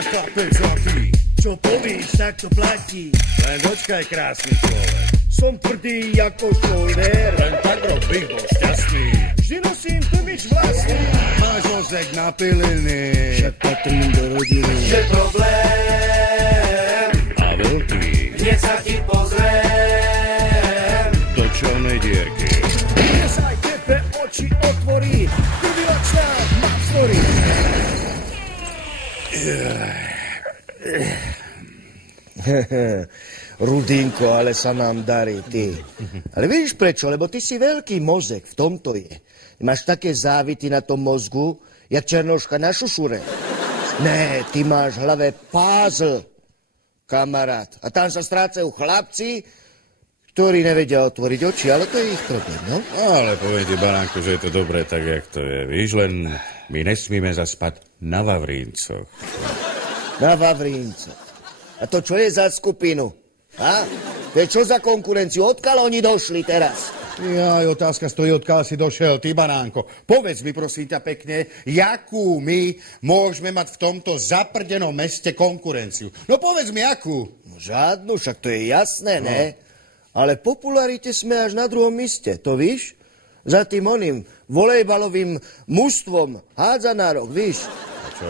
ja chlapec zlatý. Čo povíš, tak to platí. Len počkaj, krásny človek. Som tvrdý ako šoldér. Len tak rob, bych bol šťastný. Vždy nosím tlmič vlastný. Máš mozek napilený. Však patrím do rodiny. Že problém A veľký. hneď sa ti pozriem. Do čelnej dierky. Dnes aj tebe oči otvorí. Ty vylačná, má story. Rudinko, ale sa nám darí, ty. Ale vieš prečo? Lebo ty si veľký mozek, v tomto je. Máš také závity na tom mozgu, jak černoška na šušure. Ne, ty máš v hlave pázl, kamarát. A tam sa strácajú chlapci, ktorí nevedia otvoriť oči, ale to je ich problém, no? Ale poviem ti, Baránko, že je to dobré tak, jak to je. Víš, len my nesmíme zaspať na Vavríncoch. Na Vavríncoch. A to čo je za skupinu? A? To je čo za konkurenciu? Odkiaľ oni došli teraz? Jaj, otázka stojí, odkiaľ si došiel, ty, Baránko. Povedz mi, prosím ťa pekne, jakú my môžeme mať v tomto zaprdenom meste konkurenciu? No povedz mi, akú? No, žiadnu, však to je jasné, ne? Ale v popularite sme až na druhom míste, to víš? Za tým oným volejbalovým mužstvom, hádzanárok, víš? A čo?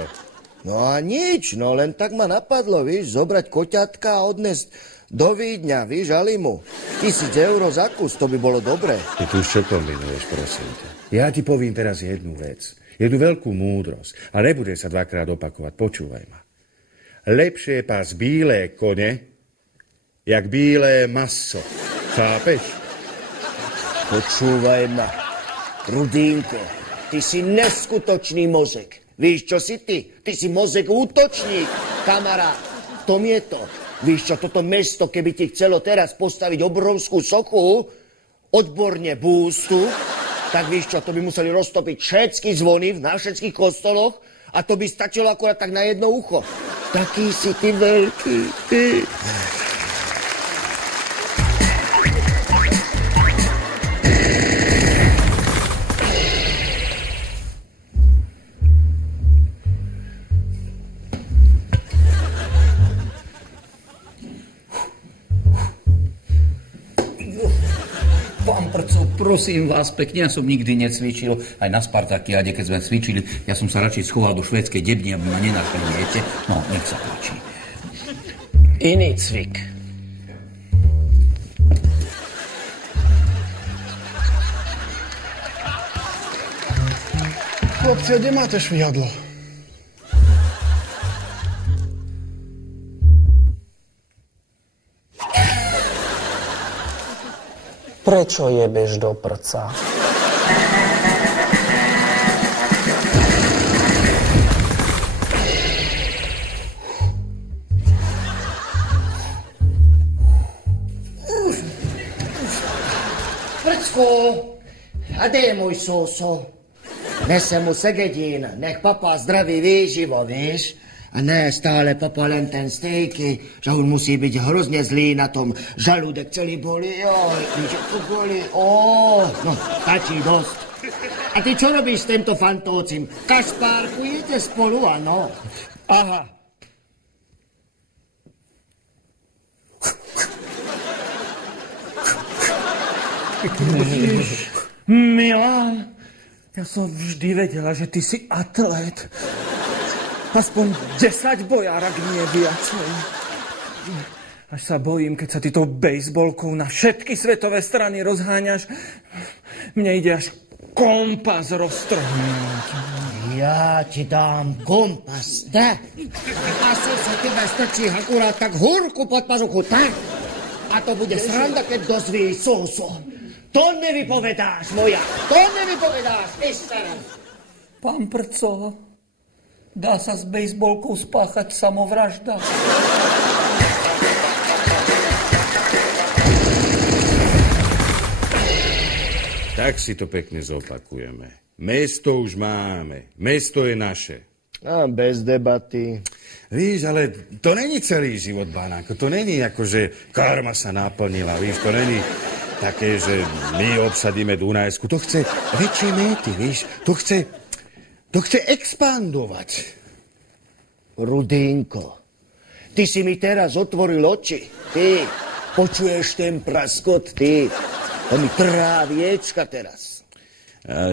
No a nič, no len tak ma napadlo, víš, zobrať koťatka a odnesť do Vídňa, víš, Alimu. 1000 eur za kus, to by bolo dobré. Ty tu už čo kombinuješ, prosím ťa? Ja ti povím teraz jednu vec. Jednu veľkú múdrosť. A nebude sa dvakrát opakovať, počúvaj ma. Lepšie je pás bílé kone, jak bílé maso. Chápeš? Počúvaj ma, Rudínko, ty si neskutočný mozek. Víš, čo si ty? Ty si mozek útočník, kamarát. V tom je to. Víš čo, toto mesto, keby ti chcelo teraz postaviť obrovskú sochu, odborne bústu, tak víš čo, to by museli roztopiť všetky zvony na všetkých kostoloch a to by stačilo akurát tak na jedno ucho. Taký si ty veľký, ty. Prosím vás pekne, ja som nikdy necvičil. Aj na Spartakiáde, keď sme cvičili, ja som sa radšej schoval do švédskej debny, aby ma nenašli, viete? No, nech sa páči. Iný cvik. Chlapci, a kde máte švihadlo? Prečo jebeš do prca? Prcku, a kde je môj soso? Nese mu segedín, nech papá zdraví výživo, víš? A ne stále papá len ten stejky, že on musí byť hrozne zlý na tom, žalúdek celý bolí, joj, to bolí, no, stačí dosť. A ty čo robíš s týmto fantócim? Kašpárkujete spolu, áno? Aha. Milan, ja som vždy vedela, že ty si atlét. Aspoň 10 bojárok nie viacej. Až sa bojím, keď sa ty tou bejsbolkou na všetky svetové strany rozháňaš. Mne ide až kompas roztrhnúť. Ja ti dám kompas, tak? A sa teba strčí akurát tak hurku pod pazuchu, tak? A to bude sranda, keď dozví soso. To nevypovedáš, moja. To nevypovedáš, Ester. Pán Prco, dá sa s bejsbolkou spáchať samovražda? Tak si to pekne zopakujeme. Mesto už máme. Mesto je naše. A bez debaty. Víš, ale to není celý život, Banánko. To není ako, že karma sa naplnila. Víš, to není také, že my obsadíme Dunajsku. To chce väčšie méty, víš. To chce expandovať. Rudinko, ty si mi teraz otvoril oči. Ty počuješ ten praskot, ty. To mi trhá viečka teraz.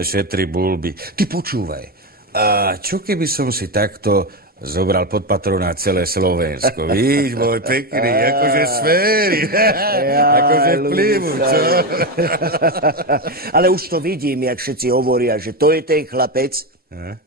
Šetri bulby. Ty počúvaj. A čo keby som si takto zobral pod patronát celé Slovensko? Víš, môj pekný, akože sféry. Akože vplyvu, čo? Ale už to vidím, jak všetci hovoria, že to je ten chlapec,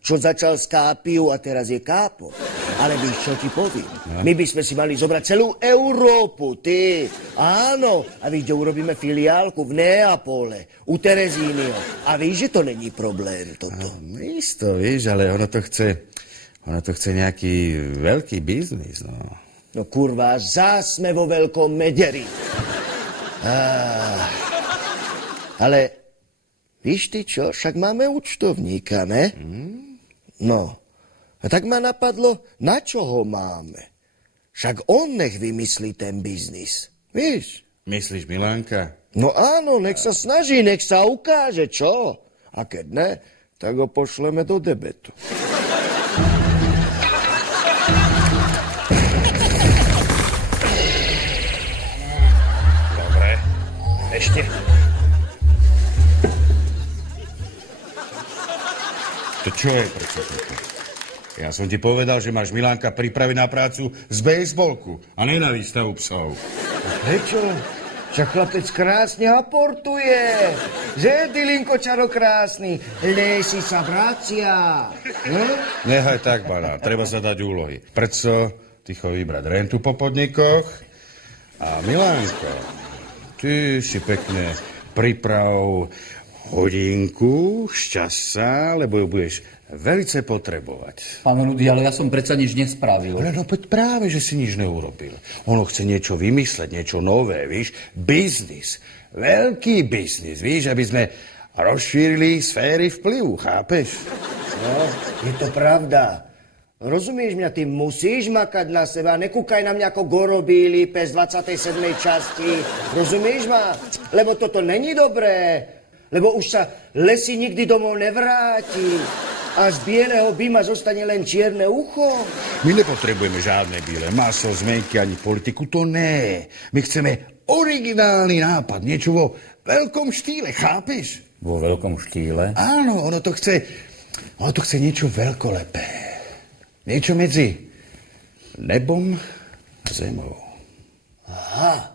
čo začal s kápiu a teraz je kápo. Ale víš, čo ti poviem? My by sme si mali zobrať celú Európu, ty. Áno, a víš, že urobíme filiálku v Neapole, u Terezínio. A víš, že to není problém, toto. Isto, víš, ale ono to chce nejaký veľký biznis, no. No kurva, zás sme vo veľkom mederi. Ale víš ty čo, však máme účtovníka, ne? No, a tak ma napadlo, na čo ho máme? Však on nech vymyslí ten biznis, víš? Myslíš Milánka? No áno, nech sa snaží, nech sa ukáže, čo? A keď ne, tak ho pošleme do debetu. Dobre, ešte. To čo je prečo toto? Ja som ti povedal, že máš Milánka pripraviť na prácu z bejsbolku a ne na výstavu psov. Prečo? Však chlapec krásne aportuje. Že, Dylinko čaro krásny? Lesy sa vracia. Nechaj tak, banán. Treba sa dať úlohy. Preto ticho vybrať rentu po podnikoch. A Milánko, ty si pekne priprav hodinku, šťasť sa, lebo ju budeš veľce potrebovať. Pán Rudy, ale ja som predsa nič nespravil. Ale no poď práve, že si nič neurobil. Ono chce niečo vymysleť, niečo nové, víš? Biznis. Veľký biznis, víš? Aby sme rozšírili sféry vplyvu, chápeš? No, je to pravda. Rozumieš mňa, ty musíš makať na seba, nekúkaj na mňa ako gorobíly pes 27. časti. Rozumieš ma? Lebo toto není dobré. Lebo už sa Lesy nikdy domov nevráti. A z bieleho býma zostane len čierne ucho. My nepotrebujeme žiadne biele maso, zmenky ani politiku, to ne. My chceme originálny nápad, niečo vo veľkom štýle, chápeš? Vo veľkom štýle? Áno, ono to chce niečo veľkolepé. Niečo medzi nebom a zemou. Aha,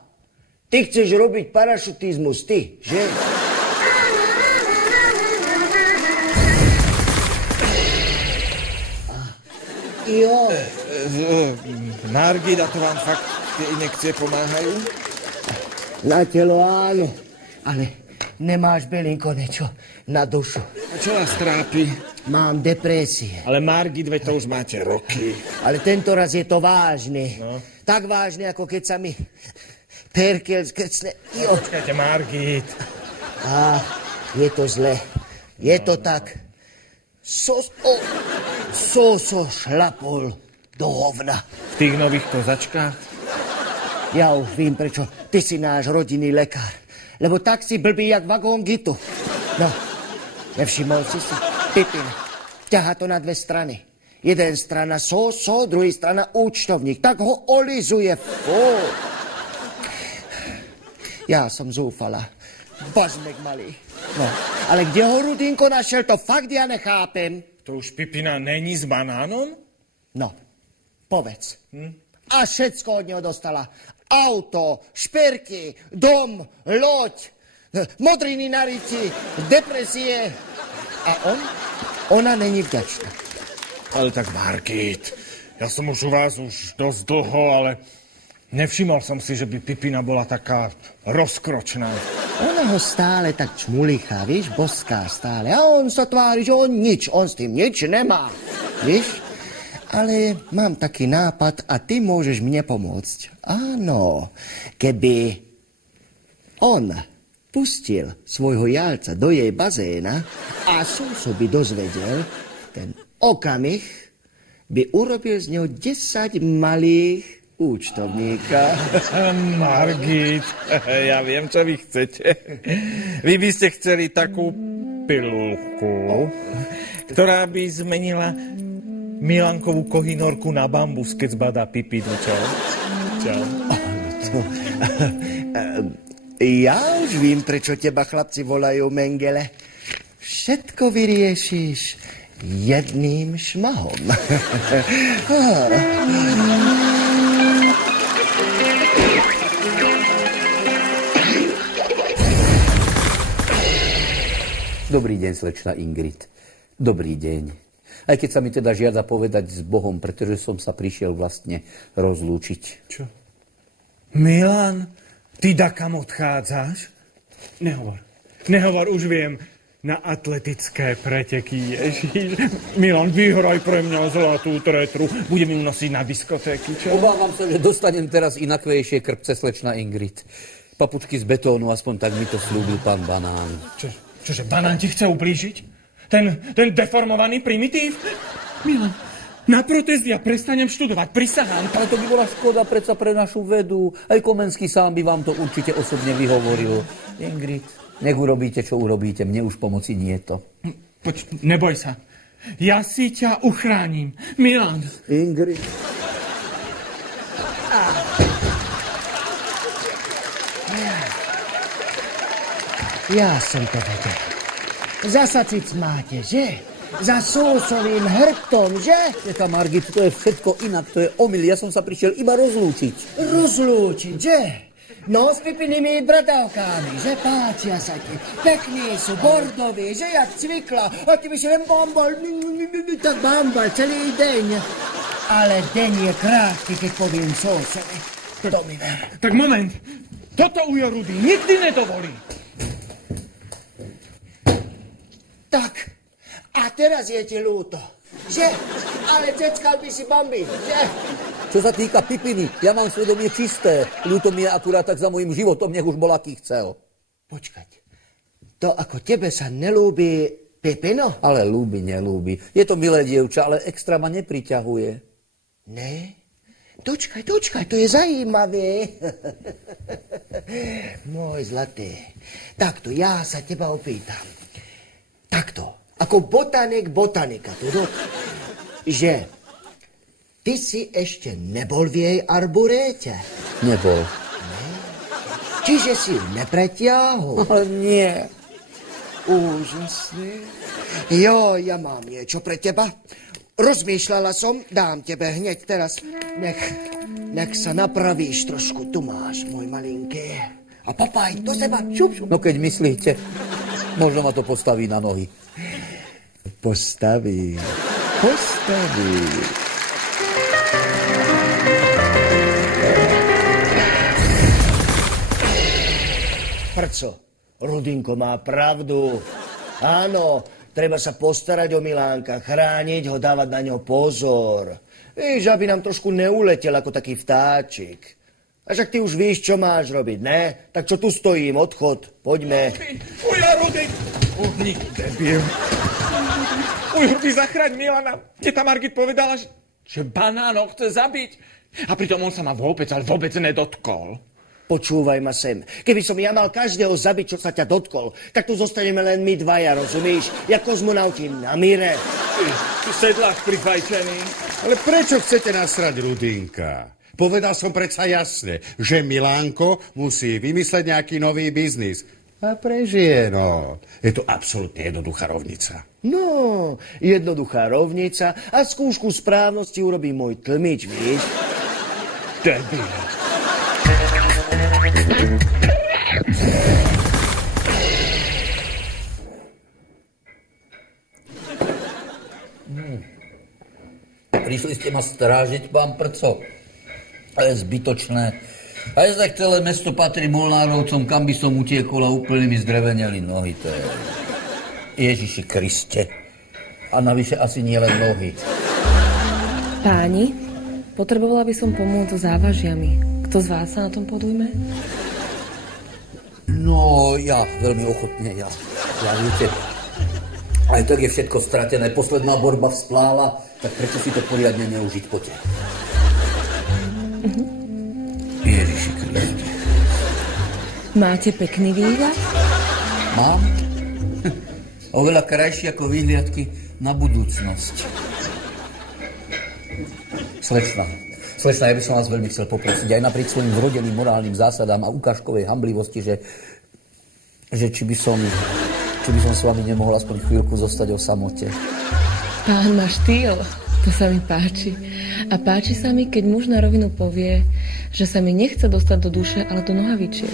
ty chceš robiť parašutizmus, ty, že? Jo. Margit, a to vám fakt tie injekcie pomáhajú? Na telo áno, ale nemáš, Belinko, niečo na dušu. A čo vás trápi? Mám depresie. Ale Margit, veď to už máte roky. Ale tento raz je to vážne. No. Tak vážne, ako keď sa mi perkel skrcne. Jo. Počkajte, Margit. Je to zle. Je to tak. Soso šlapol do hovna. V tých nových kozačkách? Ja už vím, prečo ty si náš rodinný lekár. Lebo tak si blbý, jak vagón gitu. No, nevšimol si si? Pipin. Ťahá to na dve strany. Jeden strana soso, druhý strana účtovník. Tak ho olizuje. Ja som zúfala. Bazmek malý. No, ale kde ho Rudinko našiel, to fakt ja nechápem. To už Pipina není s banánom? No, povedz. A všetko od neho dostala. Auto, šperky, dom, loď, modriny na ryti, depresie. A ona není vďačná. Ale tak, Margit, ja som už u vás už dosť dlho, ale nevšimol som si, že by Pipina bola taká rozkročná. Ona ho stále tak čmulichá, vieš, boská stále. A on sa tvári, že on s tým nič nemá. Vieš? Ale mám taký nápad a ty môžeš mne pomôcť. Áno, keby on pustil svojho jalca do jej bazéna a Suso by dozvedel, ten okamih by urobil z neho 10 malých účtovníka. Margit, ja viem, čo vy chcete. Vy by ste chceli takú pilulku, ktorá by zmenila Milankovú kohinorku na bambus, keď zbadá pipidu. Čau. Čau. Ja už vím, prečo teba chlapci volajú Mengele. Všetko vyriešiš jedným šmahom. Dobrý deň, slečna Ingrid. Dobrý deň. Aj keď sa mi teda žiada povedať s Bohom, pretože som sa prišiel vlastne rozlúčiť. Čo? Milan, ty dakam odchádzaš? Nehovor, už viem. Na atletické preteky, Ježiš. Milan, vyhraj pre mňa zlatú tretru. Budem ju nosiť na diskotéky, čo? Obávam sa, že dostanem teraz inakvejšie krpce, slečna Ingrid. Papučky z betónu, aspoň tak mi to slúbil pán Banán. Čože, Banán ti chce ublížiť? Ten deformovaný primitív? Milan, na protest ja prestanem študovať, prisahám. Ale to by bola škoda predsa pre našu vedu. Aj Komenský sám by vám to určite osobne vyhovoril. Ingrid, nech urobíte, čo urobíte, mne už pomoci nie je to. Neboj sa, ja si ťa uchránim. Milan. Ingrid. Ja som to vedel. Zasacic máte, že? Za sósovým hrtom, že? Teta Margit, to je všetko inak, to je omyl. Ja som sa prišiel iba rozlúčiť. Rozlúčiť, že? No, s pipinými bradavkami, že? Páčia sa ti. Pekní sú, bordoví, že? Jak cvikla. A ty by si len bambal, tak bambal celý deň. Ale deň je krátky, keď poviem sósovi. To mi ver. Tak moment. Toto ujo Rudy nikdy nedovolí. Tak, a teraz je ti ľúto, že? Ale ceckal by si bomby, že? Čo sa týka Pipiny, ja mám svedomie čisté. Ľúto mi je akurát tak za mojím životom, nech už bol aký chcel. Počkať, to ako tebe sa nelúbi Pipino? Ale ľúbi, nelúbi. Je to milé dievča, ale extra ma nepriťahuje. Ne? Dočkaj, to je zajímavé. Môj zlatý. Takto, ja sa teba opýtam. Takto, ako botanik botanika, že ty si ešte nebol v jej arboréte? Nebol. Ne? Čiže si ju nepretiahol? Ale nie. Úžasné. Jo, ja mám niečo pre teba. Rozmýšľala som, dám tebe hneď teraz. Nech sa napravíš trošku. Tu máš, môj malinký. A popaj do seba. Šup, šup. No keď myslíte, možno ma to postaví na nohy. Postaví. Prco, Rudinko má pravdu. Áno, treba sa postarať o Milánka, chrániť ho, dávať na ňo pozor. Víš, aby nám trošku neuletel ako taký vtáčik. A však ty už víš, čo máš robiť, ne? Tak čo tu stojím, odchod, poďme. Uja, Rudy! Uhník, debil. Uj, Rudy, zachraň Milana. Teta Margit povedala, že Banán ho chce zabiť. A pritom on sa ma vôbec nedotkol. Počúvaj ma sem. Keby som ja mal každého zabiť, čo sa ťa dotkol, tak tu zostaneme len my dvaja, rozumíš? Jak kozmonauti na míre. Ty sedlák prifajčený. Ale prečo chcete nasrať Rudinka? Povedal som predsa jasne, že Milánko musí vymysleť nejaký nový biznis. A prežije, no. Je to absolútne jednoduchá rovnica. No, jednoduchá rovnica a skúšku správnosti urobí môj tlmič, víš? Debil. Prišli ste ma strážiť, pán Prco. To je zbytočné. A je tak celé mesto patrí Molnárovcom, kam by som utiekol a úplne mi zdreveneli nohy. To je... Ježiši Kriste. A navyše asi nie len nohy. Páni, potrebovala by som pomôcť so závažiami. Kto z vás sa na tom podujme? No, ja veľmi ochotne, ja viete. Aj tak je všetko stratené. Posledná borba vzplála, tak prečo si to poriadne neužiť? Poďte. Ježiši Kriste. Máte pekný výhľad? Mám. Oveľa krajší ako výhliadky na budúcnosť. Slečna, ja by som vás veľmi chcel poprosiť, aj napriek svojim vrodeným morálnym zásadám a ukážkovej hamblivosti, že či by som s vami nemohol aspoň chvíľku zostať o samote. Pán má štýl, to sa mi páči. A páči sa mi, keď muž na rovinu povie, že sa mi nechce dostať do duše, ale do nohavičiek.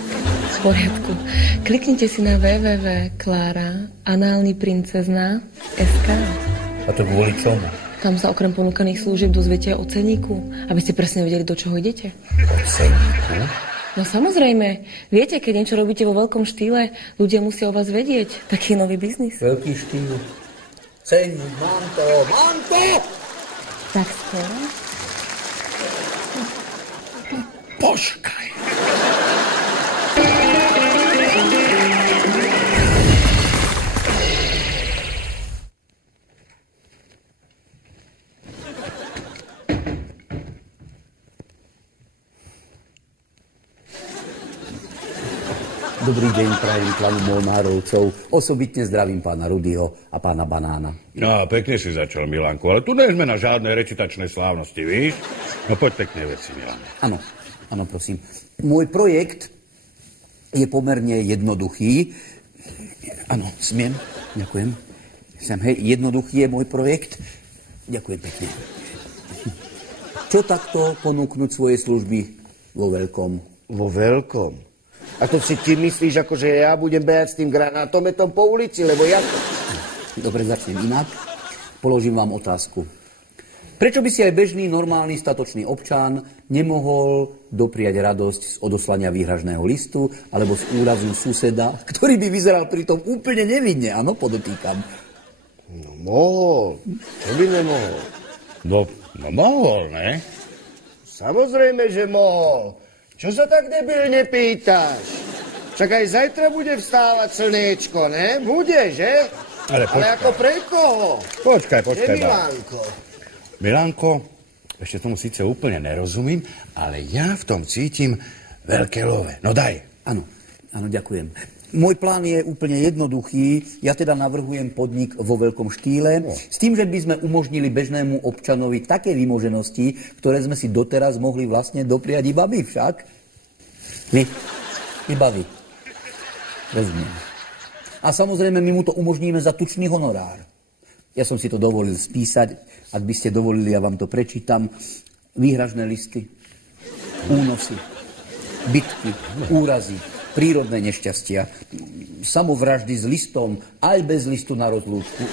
V poriadku. Kliknite si na www.klara.analniprincezna.sk. A to kvôli čomu? Tam sa okrem ponúkaných služieb dozviete o ceníku, aby ste presne vedeli, do čoho idete. O ceníku? No samozrejme. Viete, keď niečo robíte vo veľkom štýle, ľudia musia o vás vedieť. Taký nový biznis. Veľký štýl. Ceník, mám to! Tak skoro? Počkaj. Dobrý deň, prajem klanu Molnárovcov. Osobitne zdravím pána Rudyho a pána Banána. No, pekne si začal, Milanku, ale tu nie sme na žiadnej recitačnej slávnosti, víš? No, poď pekne veci, Milan. Áno, prosím. Môj projekt je pomerne jednoduchý. Áno, smiem? Ďakujem. Jednoduchý je môj projekt. Ďakujem pekne. Čo takto ponúknuť svoje služby vo veľkom? Vo veľkom? A to si ty myslíš, akože ja budem behať s tým granátometom po ulici, lebo ja to... Dobre, začnem inak. Položím vám otázku. Prečo by si aj bežný, normálny, statočný občan nemohol dopriať radosť z odoslania výhražného listu alebo z úrazu suseda, ktorý by vyzeral pritom úplne nevinne, áno, podotýkam. No mohol. Čo by nemohol? No mohol, ne? Samozrejme, že mohol. Čo sa tak debilne pýtaš? Však aj zajtra bude vstávať slniečko, ne? Bude, že? Ale ako pre koho? Počkaj, Milánko? Milanko, ešte tomu síce úplne nerozumím, ale ja v tom cítim veľké love. No daj. Áno, ďakujem. Môj plán je úplne jednoduchý. Ja teda navrhujem podnik vo veľkom štýle, s tým, že by sme umožnili bežnému občanovi také vymoženosti, ktoré sme si doteraz mohli vlastne dopriať iba my však. Iba vy. Rozumiem. A samozrejme, my mu to umožníme za tučný honorár. Ja som si to dovolil spísať. Ak by ste dovolili, ja vám to prečítam. Výhražné listy, únosy, bitky, úrazy, prírodné nešťastia, samovraždy s listom, aj bez listu na rozlúčku.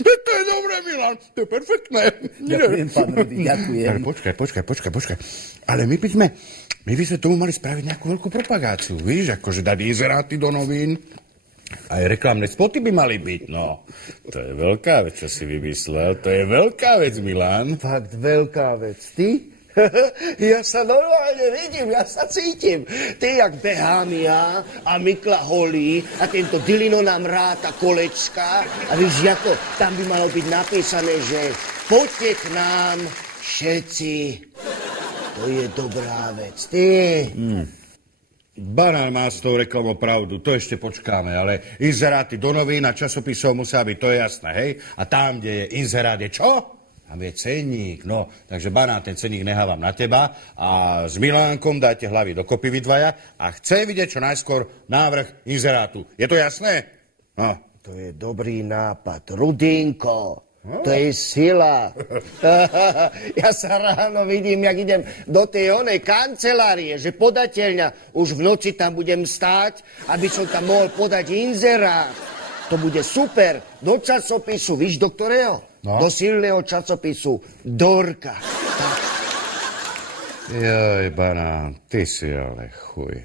To je dobré, Milan, to je perfektné. Ďakujem, pán Rudy, ďakujem. Ale počkaj. Ale my by sme tomu mali spraviť nejakú veľkú propagáciu, víš, akože dať inzeráty do novín. Aj reklamné spoty by mali byť, no. To je veľká vec, čo si vymyslel. To je veľká vec, Milan. Fakt veľká vec. Ty? Ja sa normálne vidím, ja sa cítim. Ty, jak behám ja a Mikla holí a tento Dilino nám ráta kolečka a víš, ako tam by malo byť napísané, že poďte k nám všetci. To je dobrá vec. Ty. Banán má s tou reklamou pravdu, to ešte počkáme, ale inzeráty do novín a časopisov musia byť, to je jasné, hej? A tam, kde je inzerát, je čo? Tam je cenník, no. Takže Banán, ten cenník nehávam na teba a s Milánkom dajte hlavy dokopy vy dvaja a chce vidieť čo najskôr návrh inzerátu. Je to jasné? No. To je dobrý nápad. Rudinko. To je sila. Ja sa ráno vidím, jak idem do tej onej kancelárie, že podateľňa, už v noci tam budem stáť, aby som tam mohol podať inzerát. To bude super. Do časopisu, víš, do ktorého? No. Do silného časopisu Dorka. Tak. Joj, Banán, ty si ale chuj.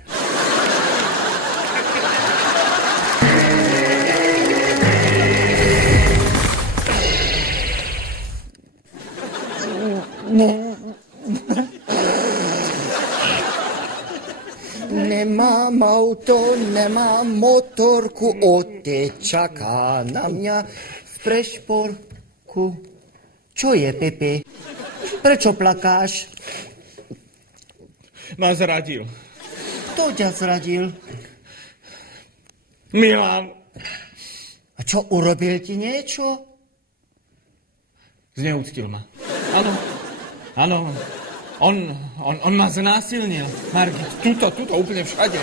Nemám auto, nemám motorku, otec čaká na mňa v prešporku. Čo je, Pepe? Prečo plakáš? Ma zradil. Kto ťa zradil? Milan. A čo, urobil ti niečo? Zneúctil ma. Áno. On ma znásilnil, Margit. Tuto, úplne všade.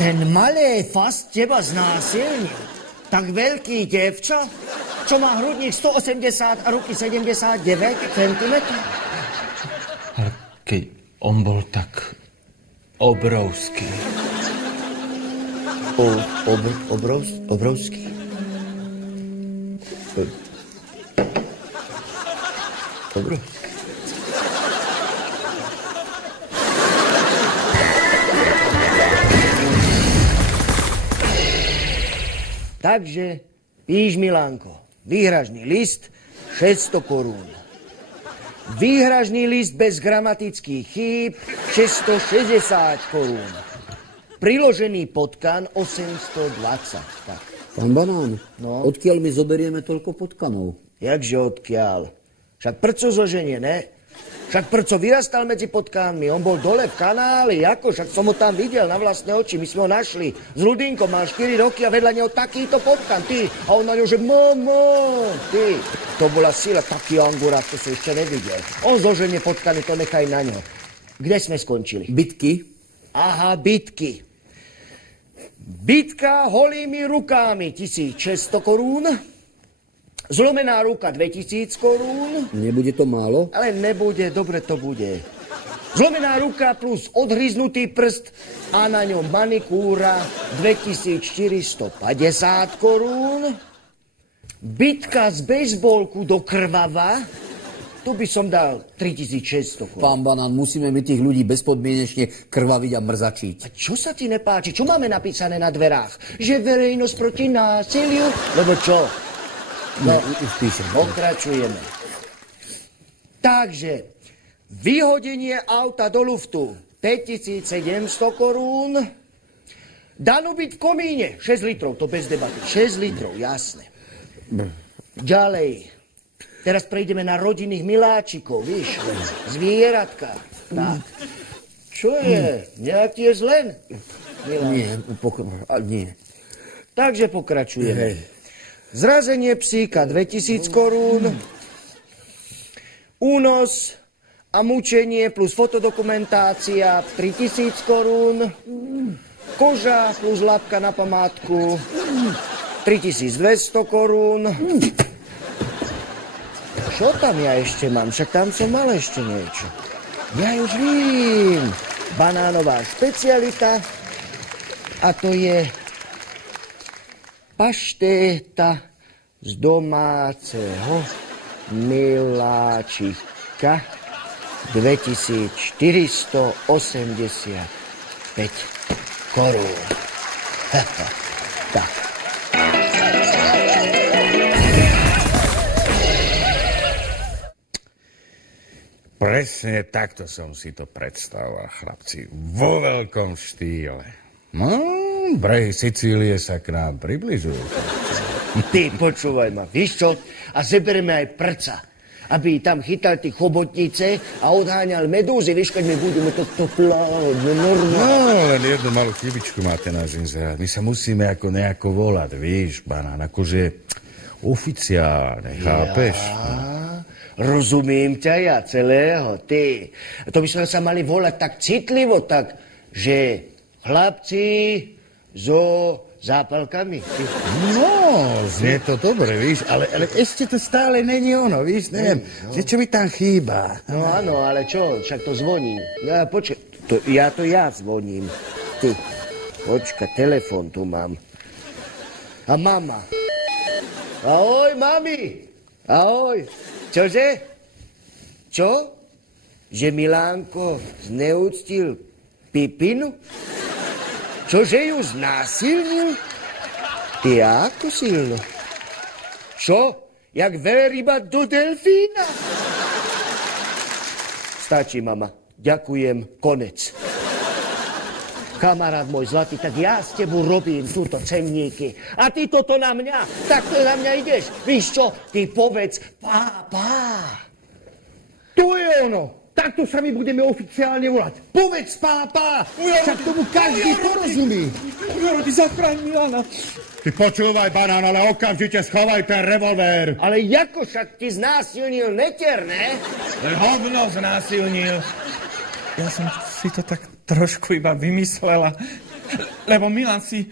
Ten malý fast teba znásilnil? Tak veľký devča? Čo má hrudník 180 a ruky 79 cm? Ale keď on bol tak obrovský. Obrovský? Obrovský. Takže píš, Milánko, výhražný list 600 korún. Výhražný list bez gramatických chýb 660 korún. Priložený potkan 820. Tak. Pán Banán, odkiaľ my zoberieme toľko potkanov? Jakže odkiaľ? Však prco zoženie, ne? Však prco vyrastal medzi potkánmi, on bol dole v kanáli, však som ho tam videl na vlastné oči, my sme ho našli. S Rudinkom mal 4 roky a vedľa neho takýto potkan, ty. A on na ňo, že mama, ty. To bola sila, taký angurák, to som ešte nevidel. On zoženie potkany, to nechaj na ňo. Kde sme skončili? Bitky. Aha, bitky. Bitka holými rukami 1600 korún. Zlomená ruka 2000 korún. Nebude to málo? Ale nebude, dobre to bude. Zlomená ruka plus odhryznutý prst a na ňom manikúra 2450 korún. Bitka z bejsbolku do krvava, tu by som dal 3600 korún. Pán Banán, musíme my tých ľudí bezpodmienečne krvaviť a mrzačiť. A čo sa ti nepáči? Čo máme napísané na dverách? Že verejnosť proti násiliu? Lebo čo? No, pokračujeme. Takže, vyhodenie auta do luftu 5700 korún. Danú byť v komíne 6 litrov, to bez debaty. 6 litrov, jasné. Ďalej. Teraz prejdeme na rodinných miláčikov, víš? Zvieratka. Tak. Čo je? Nejak ti je zlen? Nie. Takže pokračujeme. Zrazenie psíka 2000 korún, únos a mučenie plus fotodokumentácia 3000 korún, koža plus labka na památku 3200 korún. Čo tam ja ešte mám? Však tam som mal ešte niečo. Ja už vím. Banánová špecialita a to je paštéta z domáceho miláčika 2485 korún. Tak. Presne takto som si to predstavoval, chlapci. Vo veľkom štýle. No, brehy Sicílie sa k nám približujú. Ty, počúvaj ma, víš čo? A zeberieme aj prca, aby tam chytal tí chobotnice a odháňal medúzy, víš, keď my budeme to plávať, normálne. No, len jednu malú chybičku máte na inzerát. My sa musíme ako nejako volať, víš, Banán, akože oficiálne, chápeš? Rozumím ťa ja celého, ty. To by sme sa mali volať tak citlivo, tak, že chlapci so zápalkami. Ty. No, znie to dobre, víš, ale ešte to stále není ono, víš, neviem, že čo mi tam chýba. No áno, ale čo, však to zvoní. No, ja zvoním. Ty, počka, telefon tu mám. A mama. Ahoj, mami. Ahoj. Čože? Čo? Že Milánko zneúctil Pipinu? Čože ju znásilnil? Ty ako silno? Čo? Jak veľryba do delfína? Stačí, mama. Ďakujem, konec. Kamarát môj zlatý, tak ja s tebou robím túto cenníky. A ty toto na mňa? Tak to na mňa ideš. Víš čo? Ty povedz, pá. Tu je ono. Takto sa my budeme oficiálne volať. Povedz, pápa! Však tomu každý porozumí. Ujaro, ty zachráň Milana. Ty počúvaj, banán, ale okamžite schovaj ten revolver. Ale jako však ti znásilnil Neter, ne? Hovno znásilnil. Ja som si to tak trošku iba vymyslela. Lebo Milan si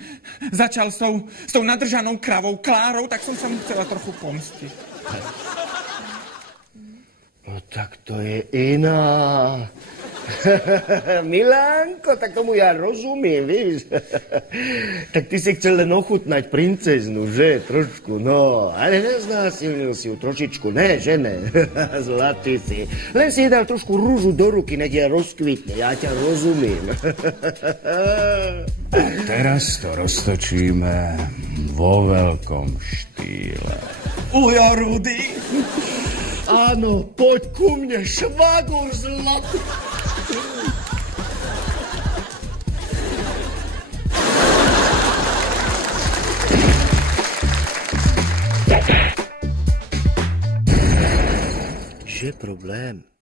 začal s tou nadržanou kravou Klárou, tak som sa mu chcela trochu pomstiť. No tak to je iná. Milánko, tak tomu ja rozumiem, vieš. Tak ty si chcel len ochutnať princeznu, že? Trošku, no. Ale neznásilnil si ju trošičku, ne, že ne? Zlatý si. Len si dal trošku rúžu do ruky, nech ja rozkvitne, ja ťa rozumiem. A teraz to roztočíme vo veľkom štýle. Ujo, Rudy. Áno, poď ku mne, švagor zlatý. Že problém?